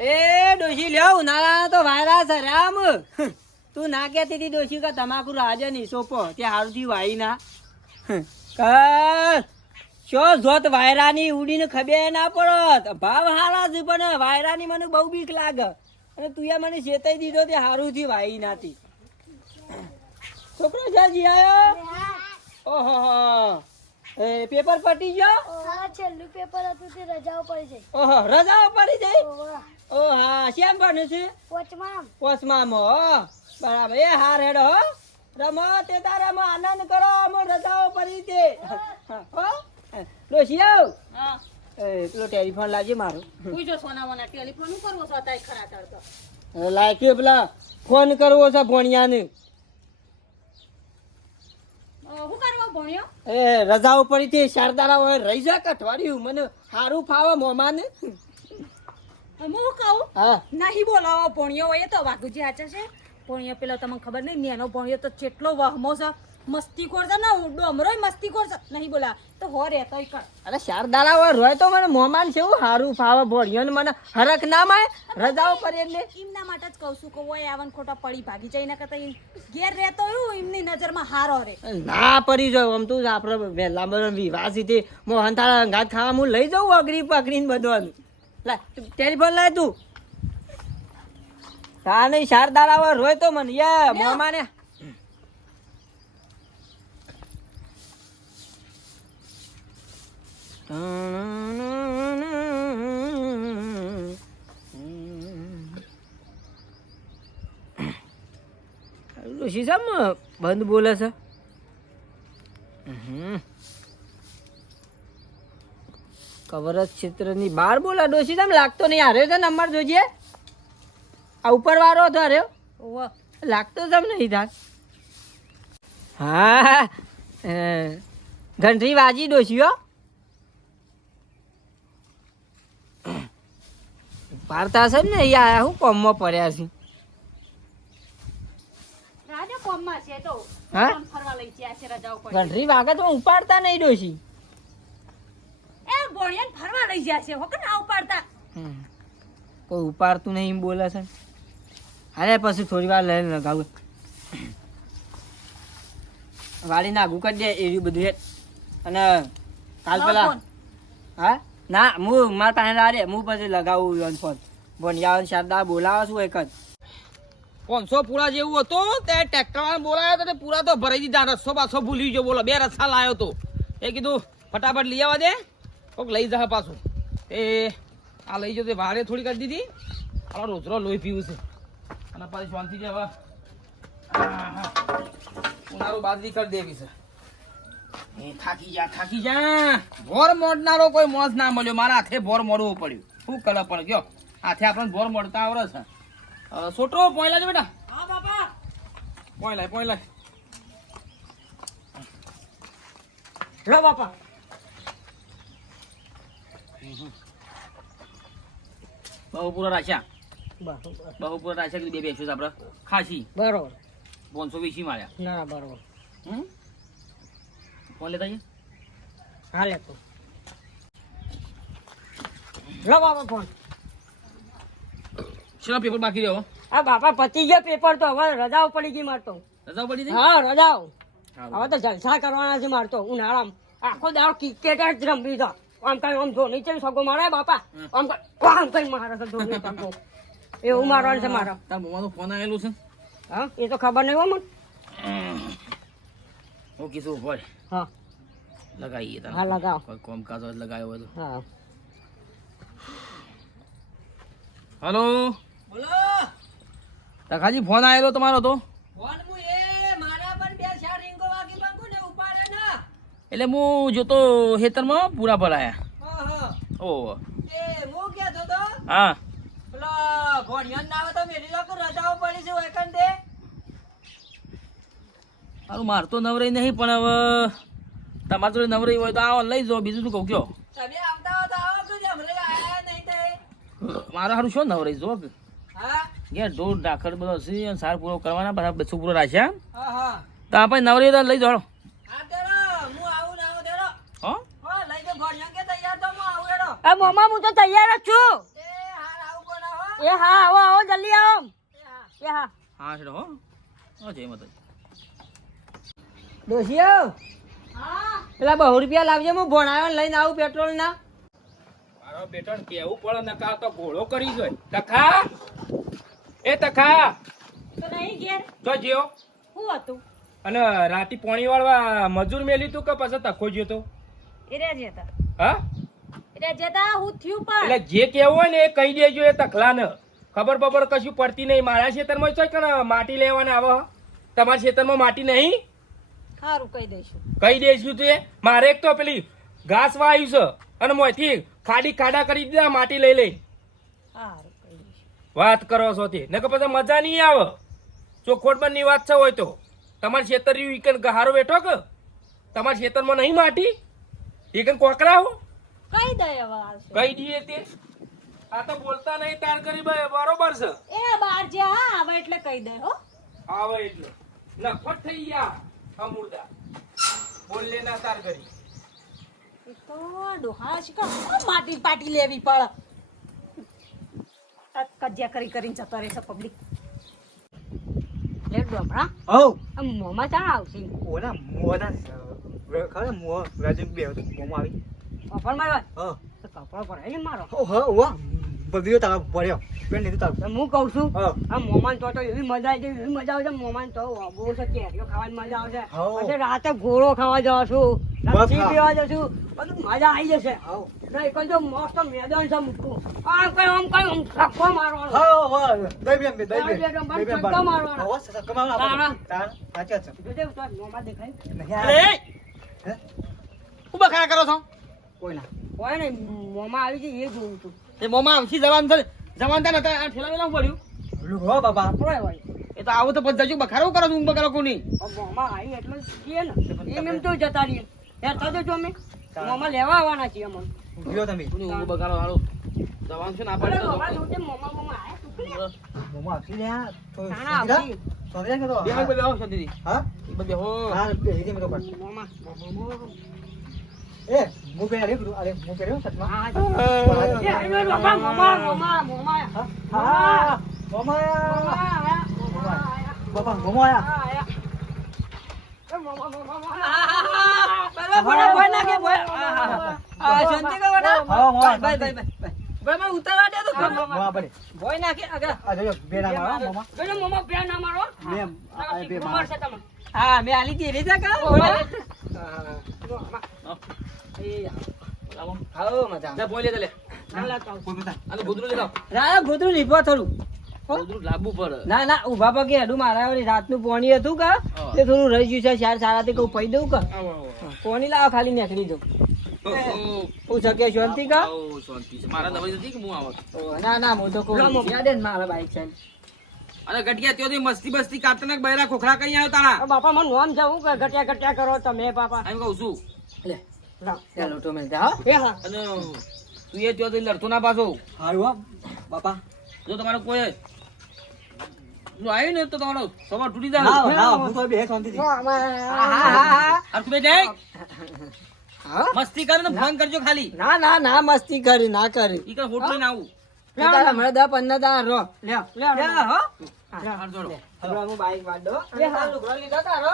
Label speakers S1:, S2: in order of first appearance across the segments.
S1: એ ડોશી લ્યો ઉનાળા તો વાયરા છે રામ. તું ના કેતી હતી ડોશી કે તમાકુ રાજે નહીં સોપો. ત્યાં હારું થી વાઈ ના શો જોત વાયરાની ઉડીને ખબે ના પડત? ભાવ હારા છે પણ વાયરાની મને બહુ બીક લાગે. અને તું એ મને ચેતાઈ દીધો તે હારું થી વાઈ નાતી. છોકરો છે જી આવ્યો ઓહો એ પેપર પટી ગયો?
S2: હા છેલ્લું પેપર હતું તે રજાઓ પડી જઈ
S1: ઓહો રજાઓ પડી
S2: જઈ.
S1: ઓ હા શેમ ભણ્યું છે?
S2: પોચમાં
S1: પોસમામાં હો. બરાબર એ હાર હેડો હો. રમો તે તારામાં આનંદ કરો અમે રજાઓ પડી તે હો. ડોશી હા. એ પેલો ટેલિફોન લાવજે ખરા હવે લાયક્યો પેલા ફોન કરવો છે ભોણિયાને. એ રજાઓ પડી હતી શારદારા હોય રહી જા કઠવાડ્યું મને સારું ફાવે મોમાને.
S3: હું કહું?
S1: હા.
S3: નહીં બોલાવો ભણ્યો હોય તો વાઘુજી આચે છે. ભણ્યો પેલો તમને ખબર નહીં નેનો ભોણિયો તો કેટલો વહમો છે. મસ્તી ખોર છે ને ડોમરો મસ્તી ખોર છે. નહીં બોલા તો હો રહેતો કર.
S1: અરે શારદારા હોય રોય તો મને મોમાન છે એવું સારું ફાવે ભોણિયો મને હરક ના માય રજાઓ પર એટલે
S3: એમના માટે જ કહું છું કે ઓય આવન ખોટા પડી ભાગી જાય એના કરતા ઘેર રહેતો એવું એમની નજરમાં હારો રે.
S1: ના પડી જાય આમ તું આપણે વહેલા બધા વિવાસી તે મોહન થાળા અંગાત ખાવા હું લઈ જાઉં અગરી પકડીને બધું લા ટેલિફોન લાય તું. તા નહીં શારદારા હોય રોય તો મને યા મોમાને ઋષિ સામ બંધ બોલે છે. કવરજ ક્ષેત્રની બહાર બોલા ડોશી તમે લાગતો નહીં હાર્યો છે નંબર જોજે આ ઉપર વાળો હતો હાર્યો લાગતો જમ નહીં થાક હા ઘંટરી વાજી ડોશીઓ પારતા છે ને અહીંયા આયા હું કોમમાં પડ્યા છે? ઘંટરી વાગે તો ઉપાડતા નહીં ડોશી.
S3: એ ભોણિયાને ફરવા લઈ ગયા છે હોકે ના ઉપાડતા.
S1: કોઈ ઉપાડતું નહીં એમ બોલે છે. અરે પછી થોડી વાર લઈને લગાવું. વાળી નાગું કરી દે એવી બધું. અને કાલ પેલા. હા? ના હું મારા પાસે ના રે હું પછી લગાવું યોન ફોન. ભણિયાવન શારદા, બોલાવે છું એક જ.
S4: પાંચસો પૂરા જેવું હતું, તે ટ્રેક્ટર વાળા બોલાયો તો પૂરા તો ભરાઈ દીધા, રસ્સો પાછો ભૂલી ગયો, બોલો, બે રસ્સા લાયો તો. એ કીધું, ફટાફટ લઈ આવવા દે, કોક લઈ જા પાછું. એ આ લઈ જતો ભારે થોડી કરી દીધી. આ રોજરો લોહી પીવું છે. અને પાછી શાંતિ જવા. ઉનાળું બાજરી કરી દેવી છે. એ થાકી જા થાકી જા. ભોર મોડનારો કોઈ મોજ ના મળ્યો. મારા હાથે ભોર મોડવું પડ્યું. શું કરે પણ ગયો. હાથે આપણને ભોર મોડતા આવડે છે. સોટો પોઈ લાજો બેટા.
S3: હા બાપા.
S4: પોઈ લાય પોઈ લાય.
S1: લો બાપા.
S4: બહુ પૂરા રાખ્યા. બહુ પૂરા રાખ્યા બે બેસ્યું આપણે? ખાસી.
S1: બરોબર.
S4: પાંચસો વીસી માર્યા.
S1: ના બરોબર.
S4: હમ? ફોન લેતા જઈએ
S1: હાલે તો લો બાપા ફોન.
S4: શેના પેપર બાકી રહ્યો
S1: આ બાપા પતી ગયા પેપર તો હવે રજાઓ પડી ગઈ મારતો
S4: રજાઓ પડી ગઈ?
S1: હા રજાઓ. હવે તો જલસા કરવાના છે મારતો ઉનાળામાં. આખો દાડો ક્રિકેટ જ રમી દો આમ કઈ આમ ધોની છે સગો મારે બાપા. આમ કઈ આમ કઈ મારે તો ધોની સગો. એવું મારવાનું છે મારા.
S4: તારા મમ્માનો ફોન આવેલું છે?
S1: હા એ તો ખબર નહીં હો મને.
S4: ઓકે શું હોય
S1: હા.
S4: લગાવીએ
S1: હા લગાવો.
S4: કોઈ કોમકાજ હોય લગાયો લગાવ્યો હોય તો.
S1: હા.
S4: હલો?
S1: બોલો.
S4: તખાજી ફોન આવેલો તમારો તો?
S1: ફોન મુ એ મારા પર બે ચાર રિંગો વાગી માંગુ ને ઉપાડે ના?
S4: એટલે હું જોતો હેતરમાં પૂરા ભરાયા.
S1: હા હા.
S4: ઓહો.
S1: એ હું કહેતો તો
S4: હા.
S1: પેલો ભણિયાન ના આવે તો મેરી લોકો રજાઓ પડી છે વેકન દે
S4: સારું માર તો નવરાઈ નહીં પણ હવે તમારે જોડે નવરાઈ હોય તો આવો લઈ જાઓ બીજું શું કહું કયો? મારો સારું શું નવરાઈ જો ઘેર ઢોર ડાખર બધો છે અને સાર પૂરો કરવાના બધા બસો પૂરો રાખ્યા તો આપણે નવરાઈ તો લઈ જાઓ
S1: હા હું તો
S3: તૈયાર જ છું.
S1: એ હો?
S3: આવો આવો જલ્દી આવો. એ હા.
S4: હા. હો જય માતા
S1: ડોશિયો? પેલા બહુ રૂપિયા લાવજે હું ભણાવ્યો લઈને આવું પેટ્રોલ ના
S4: મારો બેટો કેવું પડે નકા તો ઘોડો કરી ગયો. તખા? એ તખા?
S3: તો નહીં ઘેર?
S4: તો જ્યો.
S3: હું હતું?
S4: અને રાતી પોણી વાળવા મજૂર મેલી તું કે પછી તખો જ્યો તો?
S3: એ રે જતા
S4: હા?
S3: એ રે જતા હું થયું પણ.
S4: એટલે જે કેવું હોય ને એ કહી દેજો એ તખલા ને ખબર બબર કશું પડતી નહીં. મારા ખેતરમાં છે કે માટી લેવાને આવો તમારા ખેતરમાં માટી નહીં?
S3: સારું કહી દઈશું.
S4: કહી દઈશું તું? મારે એક તો પેલી ઘાસ વાયું છે અને મોથી ખાડી ખાડા કરી દીધા માટી લઈ લઈ. વાત કરો છો તે. નકર પછી મજા નહીં આવે. ચોખોટમાં ની વાત છે હોય તો. તમારા ખેતર વીકન ગહારો બેઠો કે? તમારા ખેતરમાં નહીં માટી? વીકન કોકરાઓ
S3: કહી દે હવે
S4: કહી દઈએ તે. આ તો બોલતા નહીં તાર કરી બરોબર છે.
S3: એ બાર જે હા આવે એટલે કહી દે હો.
S4: આવે એટલે. નફટ થઈ ગયા. અમૃતા બોલ લેના તાર કરી
S3: એ તો ડોહા શીખર માટી પાટી લેવી પડે આ કજિયા કરી કરીને જતો રહેશે પબ્લિક. લે ડોમરા આ મોંમાં ચાણ આવશે?
S1: ઓના મોના ખરે મો રાજુ બે મોમાં આવી.
S3: કપડ મારવા?
S1: હ.
S3: તો કપડો પર એને મારો.
S1: ઓ હા ઓ બગડ્યો તારા પડ્યો પેન લીધું તારું
S3: હું કહું છું આ મોમાન તો તો એવી મજા આવી એવી મજા આવે છે મોમાન તો બહુ છે કેરીઓ ખાવાની મજા આવશે. પછી રાતે ઘોડો ખાવા જવા છું લસ્સી પીવા જાવ બધું મજા આવી જશે. નહીં કોઈ મસ્ત મેદાન છે મૂકવું આમ કઈ આમ કઈ આમ સક્કો મારવાનો.
S1: હા હા દઈ બેન દઈ બેન.
S3: દઈ બેન,
S1: દઈ
S3: બંધ
S1: બેન
S3: સક્કા મારવાના.
S1: હા સક્કા મારવાના
S3: તારા.
S1: તાર. સાચી વાત છે.
S3: જોજે તો મોમાં દેખાય.
S1: નહીં
S4: અરે!
S1: આ- હે?
S4: કરો છો?
S1: કોઈ ના.
S3: કોઈ ને મોમાં આવી જાય એ જોવું છું.
S4: એ મોમાં આવથી જવાન છે જવાન થાય ને અત્યારે આ ઠેલા વેલા પડ્યું.
S1: હો બાબા
S4: એ તો આવું તો પછી જજો બખારો કરો ઊંઘ બખારો કોની?
S3: મોમાં આવી એટલે છીએ ને. એમ એમ તો જતા રહીએ. હેરતા જજો અમે. મોમાં લેવા આવવાના છીએ અમને
S1: ઉભ્યો તમે.
S4: ઊંઘ બખારો હાલો. જવાન છે ને આપણે
S3: મોમાં મોમાં મોમાં આયા
S1: મોમાં આપી લે તો
S3: તાણા
S1: સમજી
S3: આવતી.
S1: જા સમજી જા કે તો
S4: બે બે બેહો શાંતિથી.
S1: હા?
S4: બેહો હા.
S1: બે હિજી તો પર
S3: મોમાં મોમાં.
S1: એ અરે
S3: હા એ અરે બાપા મોમાં મોમાં મોમાં
S1: હા હા મોમા. બાપા મોમા આયા
S3: હા.
S1: મેં આલી દી ના ના ઊભા પગે હેડું મારા રાતનું પોણી હતું કા તે થોડું રહી ગયું છે ચાર સારા થી કઉ પડી દઉં કા. પોણી લાવો ખાલી નીકળી દઉં. હું. શકે શાંતિ કા?
S4: આવો, શાંતિ છે. મારા દવાઈ નથી કે હું આવત
S1: ના ના હું તો કહું યાદ મારા બાઈક છે.
S4: અને ગટિયા ત્યાંથી મસ્તી બસ્તી કાઢતા ને બૈરા ખોખરા કઈ આવ્યો તારા?
S3: બાપા મને નોમ જાવું કે ગટિયા ગટિયા કરો તમે બાપા.
S4: એમ કહું છું.
S1: લે. ચાલો તો મેલતા હા
S3: એ હા.
S4: અને તું એ ત્યાંથી લડતો ના પાછો.
S1: હારું હા. બાપા.
S4: જો તમારો કોઈ નું આવ્યું ને તો તમારો સવાર તૂટી જાય.
S1: ના ના હું તો બે શાંતિ હા હા હા
S4: આ જાય. મસ્તી કરે ને ફોન કરજો ખાલી.
S1: ના ના ના મસ્તી કરી ના કરી.
S4: ઈ કઈ હોટલ ના આવું.
S1: હમણાં દસ પંદર દાર રો. લે
S3: લે,
S1: લે હો.
S4: હાર જોડો.
S1: હમણાં હું બાઈક વાળ. દો લે હા. લુગડો લીધો તારો?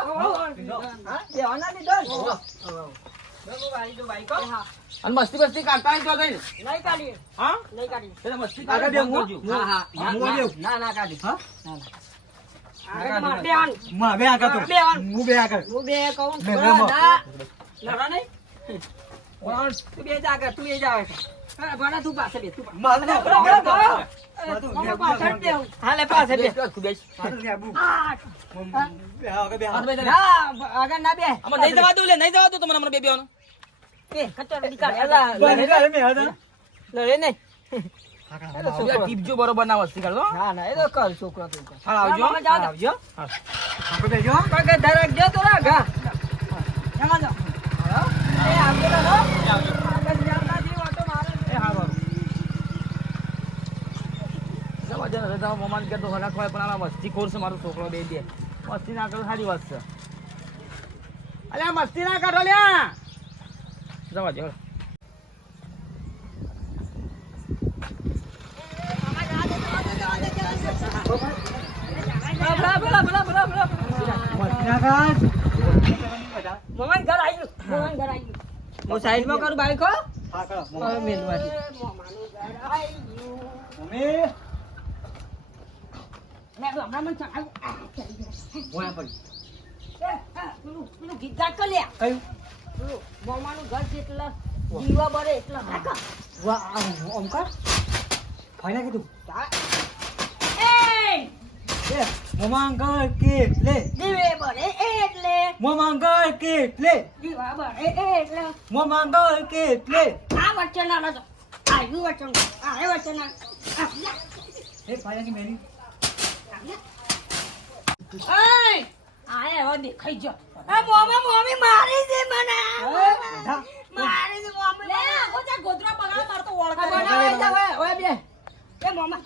S1: હા લેવાના લીધો
S4: અને મસ્તી બસ્તી કાઢતા તો થઈને.
S3: નહીં કાઢીએ.
S4: હા?
S3: નહીં કાઢીએ.
S4: એટલે મસ્તી કાઢે
S1: બે હું- હા હા. ના ના કાઢી હા?
S3: બે
S1: આગળ તો હું બે આગળ
S3: હું બે કહું
S1: બે
S3: ના,
S1: બે.
S3: નહીં. તું બે જા આગળ, તું બે જા આગળ. ભણા તું પાસે બે, તું પાછળ. પાસે બે.
S4: તું બેસ.
S1: આગળ
S4: દે.
S3: ના, બે.
S4: નહીં જવા દઉં લે નહીં જવા બે બેવાનું.
S3: એ, કચરો નીકાળ.
S1: એલા, લડે
S3: નહીં.
S4: બરોબર ના કરજો.
S1: ના એ તો કર છોકરો તો
S4: આવજો.
S1: આવજો.
S3: તો રાખ, એમાં જાઓ. એ,
S4: દે મમાન કરતો હલાક હોય પણ આમાં મસ્તી ખોર છે મારો છોકરો બે દે મસ્તી ના કરો સારી વાત છે. અલ્યા મસ્તી ના કરો લ્યા. જવા દે
S1: હું સાઈડમાં કરું બાઈક
S3: હમણાં મને મોમાનું ઘર જેટલા દીવા બરે એટલા નાખા
S5: વાહ ઓમકાર? ફાઈના કીધું.
S3: એ
S5: એ મોમાંગળ કેટલે?
S3: દીવે બરે એટલે.
S5: મોમાંગળ કેટલે?
S3: દીવા બરે એટલે.
S5: મોમાંગળ કેટલે?
S3: આ વચન આ યુ વચન. આ એ વચન.
S5: એ ફાઈના
S3: આ હવે દેખાઈ ગયો આ મોમા મોમી મારી દે મને. મારી દે મોમી લે આખો ત્યાં ગોદરા બગાડ મારતો ઓળખા
S1: બનાવે ઓય, બે.
S3: એ મોમા.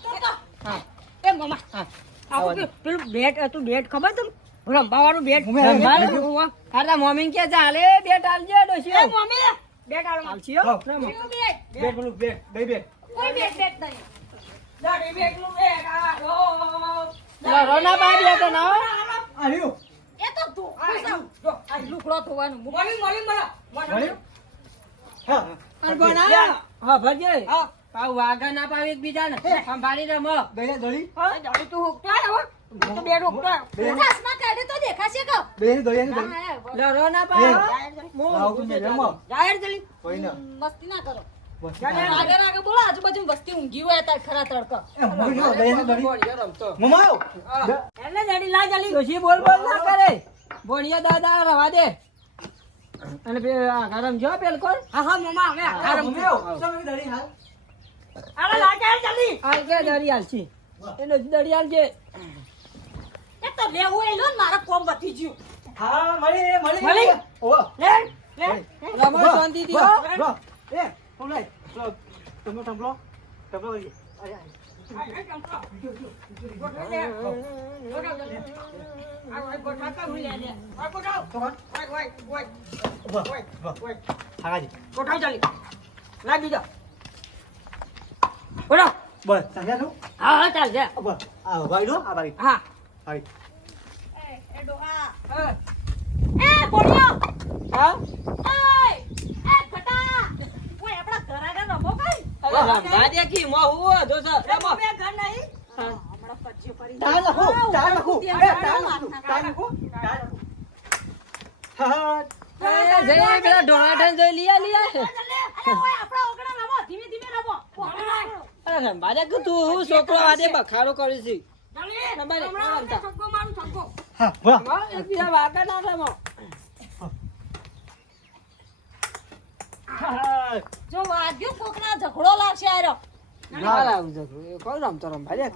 S1: હા.
S3: એ મોમા.
S1: હા.
S3: આવું પેલું બેટ હતું બેટ ખબર તને? રંબાવાળું બેટ?
S5: બેટ.
S1: અરે કે ચાલે બે ટાલજે ડોશી
S3: એ મમ્મી બેટ આલો
S1: આવશી હો
S5: હા.
S1: રમો.
S3: કયું બેટ.
S5: બેટ બોલું બેટ બે બેટ.
S3: કોઈ બેટ બેટ નહીં. દાડી બેટનું બેટ. આલો
S1: લડો ના હો.
S3: એ તો તું છે જો, આ લુકડો ધોવાનું. મોલી મોલી મળો
S5: મોલી હા.
S1: અને બનાવો. હા ભરજે
S3: હા.
S1: પાવ વાગા ના પાવ એકબીજાને સંભાળી રમો
S5: બેને દોડી
S3: દાડી તું હુકતા હવે તું
S5: બેન
S3: ચશ્મા કાઢે દેખાશે કે?
S5: બેને દોડી ને દોડી
S1: લડો ના પાવ
S5: લાવ તું મેં રમો
S3: જાહેર જલી.
S5: કોઈ ના.
S3: મસ્તી ના કરો.
S5: જો.
S1: ભણિયો દાદા રવા દે. અને પે આ રમજો પેલ કોણ
S3: હા હા મમ્મા હવે
S5: આ મમ્મી. તમે દોડી હાલ.
S3: અરે
S1: હાલ કે એનો
S3: એ તો લેવું એ લો ને મારા કોમ વધી ગયું.
S5: હા મળી મળી
S3: મળી?
S5: ઓ
S3: લે લે
S1: રમો શાંતિથી
S5: એ. ઓલાય તમે વાહ હાજી બસ ચાલ્યા તું બસ આ ભાઈ લો આ ભાઈ
S3: હા
S5: ભાઈ
S3: એ ડોહા એ બોડિયો
S1: હા
S3: એય એ ફટા ઓય આપણા ઘર આગળ રમો કઈ
S1: અરે રમવા દે કી મો રમો
S3: બે ઘર નહીં? હમણાં પજ્યો કરી
S5: ટાળ નાખો. ટાળ નાખો. એ ટાળ નાખો ટાળ નાખો ટાળ નાખો. હા
S1: જય પેલા જોઈ લીયા લીયા
S3: અરે ઓય આપણા ઓગણા રમો. ધીમે ધીમે રમો.
S1: અરે રમવા દે તું હું છોકરો વાદે બખાડો કરું છું
S3: જલ્દી.
S1: રમવા દે,
S3: છગ્ગો મારું છગ્ગો
S5: હા વાહ.
S1: રમો, એકબીજા વાગા ના રમો.
S3: જો વાગ્યો કોકના ઝઘડો લાગશે આરો
S1: ના લાવું ઝઘડો. એ કોણ રમતો રમવા ભાઈ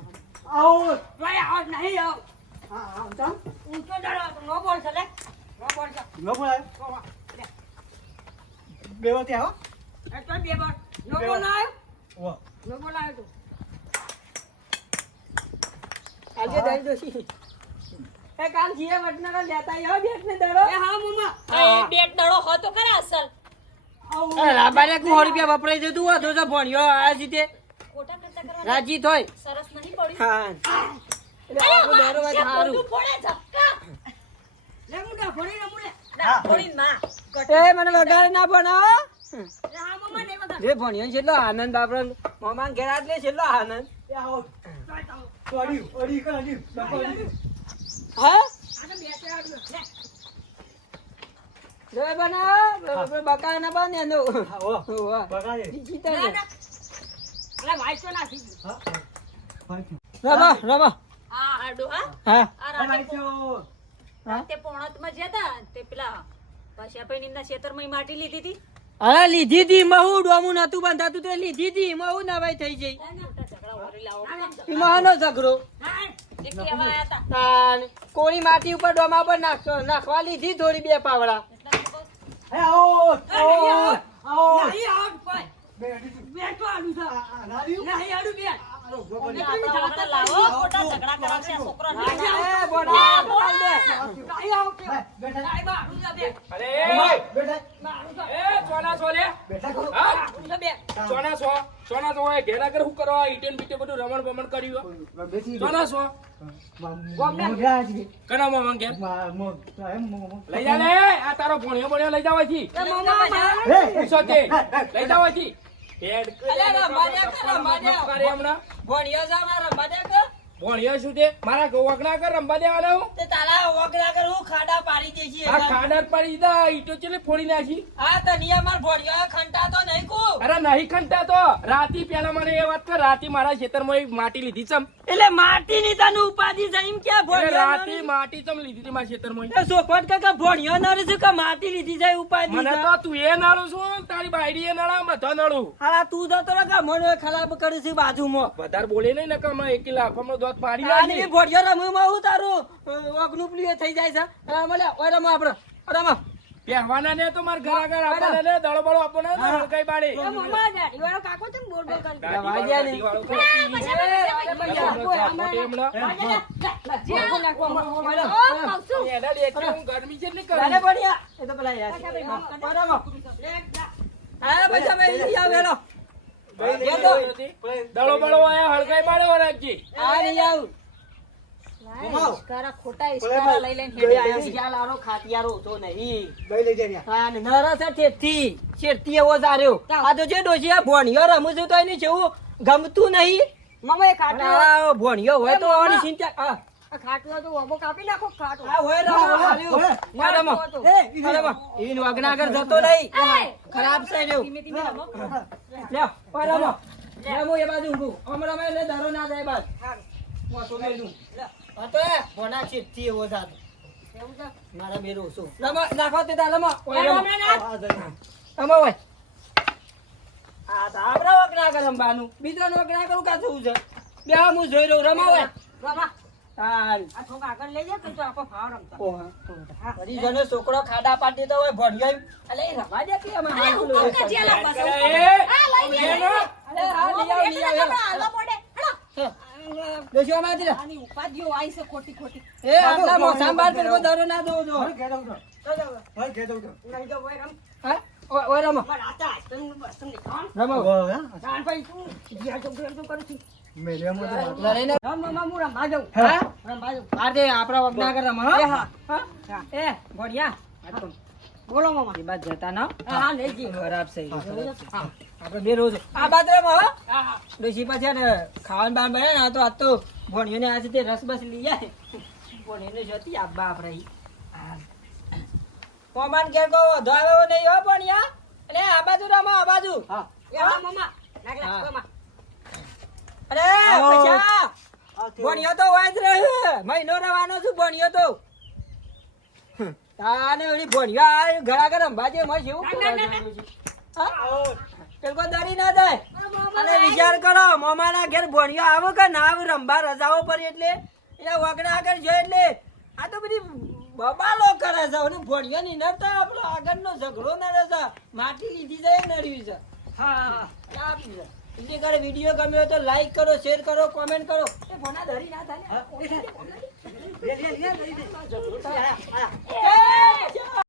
S5: આવો.
S3: ભાઈ આવ નહીં આવ.
S5: હા આવ તો
S3: ઊંચો ચડો નો બોલ છે લે. નો બોલ છે.
S5: નો બોલ બે વાર ત્યાં
S3: એ તો બે બોલ નો બોલ
S5: વાર.
S3: આવ્યો?
S5: વાહ
S3: નો બોલ આવ્યો તો.
S1: આજે દઈ દોશી એ કાલ જીએ વટના લેતા આવ્યો બેટ ને દડો.
S3: એ હા મમ્મા. એ બેટ દડો હતો ખરા અસલ.
S1: અરે રાબાને કો રૂપિયા વપરાઈ જતું હોય તો તો ભણ્યો આ
S3: રીતે.
S1: રાજી થોય.
S3: સરસ નહીં પડ્યું
S1: હા. મને વગાડે ના ભણાવો. ભણ્યો છે આનંદ બાપરો. મોમાં ઘેર હા?
S3: આને બે ચાર લે
S1: રે બનાવો બકા ના. બને એનો
S5: હા ઓ
S1: વાહ
S5: બગાડે
S1: જીતે
S3: ના
S1: ને.
S3: ના અલે વાઈસ તો ના થઈ
S5: હા ભાઈ
S1: રમો રમો.
S3: હા? રાતે પોણતમાં જ્યાં તા તે પેલા પાછા ખેતરમાં માટી લીધી હતી.
S1: અરે લીધી તી મહુ ડોમું નતું બંધાતું તે લીધી હતી. મહુ નવાઈ થઈ જઈ
S3: મહાનો ઝઘડા.
S1: તાન કોની માટી ઉપર ડોમા પર નાખતો નાખવા લીધી થોડી બે પાવડા.
S5: આવો આવો
S3: નહીં આવું કોઈ.
S5: બે અડી
S3: બે તો આડું
S5: નાડ્યું
S3: નહીં આડું.
S5: બેઠા
S6: લઈ જા આ તારો ભણ્યો ભણ્યો લઈ જાવ લઈ જાવ છી કરે
S1: અલ્યા, રમાડ્યા કર રમાડ્યા?
S6: કરે
S1: ભણ્યો છે અમારા રમવા દે કે?
S6: ભણ્યો શું તે મારા વગડા કર રંબા દેવાના હું?
S1: તે તારા વગડા કર હું ખાડા પાડી દેશી
S6: આ ખાડા પાડી દીધા ઈટો ચેલે ફોડી નાખી?
S1: આ તનિયા માર ભણ્યો ખંટા તો નહીં કુ.
S6: અરે નહીં ખંટા તો રાતી પેલા મને એ વાત કર રાતી મારા ખેતરમાં એક માટી લીધી ચમ.
S1: એટલે માટી ની તને ઉપાધી જઈમ
S6: એટલે
S1: ભણ્યો
S6: રાતી માટી ચમ લીધી હતી મારા ખેતરમાં
S1: એ સોફટ કાકા ભણ્યો ના રહે છે કે માટી લીધી જાય ઉપાધી
S6: મને તો તું એ નાળું છું તારી બાયડી એ નાળા બધા નાળું.
S1: હા તું તો તરત આ મને ખરાબ કરે છે બાજુમાં.
S6: વધારે બોલે નહીં ને કે અમે એક લાખમાં દોત પાડી
S1: આની
S6: નાખી.
S1: ભણ્યો રમવામાં હું તારું? ઓગનું પ્રિય થઈ જાય છે. મળે ઓય રમો આપણે રમો
S6: પહેરવાના ને તો માર ઘર આગળ આપણે ને દળો બળો ને હલકાઈ બાળી
S2: મમ્મા વાળો કાકો તમે બોલ બોલ કરી.
S1: વાગ્યા ને.
S6: ગરમી છે એટલી કરી.
S1: ભણ્યા એ તો પેલા યાદ છે. આ રમો. હા ભાઈ તમે આવો
S6: બળો આયા રાખજે
S1: આ નહીં આવું.
S3: ખોટા ઇશ્કારા લઈ લઈને હેડે આવ્યો છે.
S1: ખ્યાલ આરો ખાટિયારો હતો નહીં.
S5: લઈ લેજે
S1: હા નરસ. એવો જાર્યો. આ તો જે ડોશી ભોણિયો રમું છું તો એને જેવું ગમતું નહીં.
S2: મમ્મા
S1: ભોણિયો હોય તો ચિંતા.
S2: ખાટલો તો વબો કાપી નાખો ખાટલો
S1: આ હોય ના રમો. ઈન વગનાગર જતો નહીં. ખરાબ છે.
S3: ધીમે ધીમે રમો.
S1: રમો. રમો એ બાજુ રમે ના જાય બાદ. એ એવો જાતો. મારા બેરો રમો નાખો તે રમો.
S5: આ.
S1: રમો. તો રમવાનું બીજાનું કા થવું છે? બે હું જોઈ રહ્યો રમો
S2: બાબા
S1: સારું
S2: આ છોકરા આગળ લઈ જાય તો આપણો ભાવ રમતા.
S1: ઓહા. વળી જણે છોકરો ખાડા પાડી દેતો હોય ભણ્યો અલે એ દે કે છે
S3: ખોટી ખોટી.
S1: એ આટલા મોસામાં બાર પેલો દરો ના દો જો.
S5: ઘેર આવું તો. હવે ઘેર આવું તો.
S2: લઈ જાઓ ભાઈ રમ.
S1: હા? ઓય ઓય રમો. રમો.
S2: ભાઈ તું જ્યાં જવું ત્યાં જવું કરું છું.
S5: મેળ્યામાં તો
S1: આ કર. રમો હો? હા? એ ભણ્યા આ તો
S2: બોલો મમ્મા
S1: એ બાદ જતા ના.
S2: હા લઈ જઈએ.
S1: ખરાબ છે આપણે બે રોજ આ બાદ રમો હો. ડોશી પછી છે ને ખાવાનું બાર બને ને આ તો આ તો ભણ્યોને આજે તે રસ બસ લઈ જાય ભણ્યોને જતી આ બાપ ઈ. હા. કોમાન ઘેર કો વધો આવ્યો નહીં હો ભણ્યા અને આ બાજુ રમો આ બાજુ.
S5: હા.
S2: હા મમ્મા નાગલા. મમ્મા
S1: અરે પછા ભણ્યો તો હોય જ રહ્યો મહિનો રવાનો છું ભણ્યો તો. તાને ઓલી ભણ્યો આ ઘર અંબાજે મસ્ત એવું પેલો દરી ના જાય. અને વિચાર કરો મોમાના ઘેર ભણ્યો આવો કે ના આવે રંભા રજાઓ પર એટલે. એ વગડા આગળ જો એટલે. આ તો બધી બબાલો કરે છે. અને ભણ્યો ની નડતો આપણો આગળનો ઝઘડો નડે છે. માટી લીધી જાય નડ્યું છે. હા. આપી છે. બીજી કરે વીડિયો ગમ્યો તો લાઈક કરો શેર કરો કોમેન્ટ કરો. એ ભણા ધરી ના થાય. ને.
S5: લે, લે, લે, લઈ દે.
S1: એ,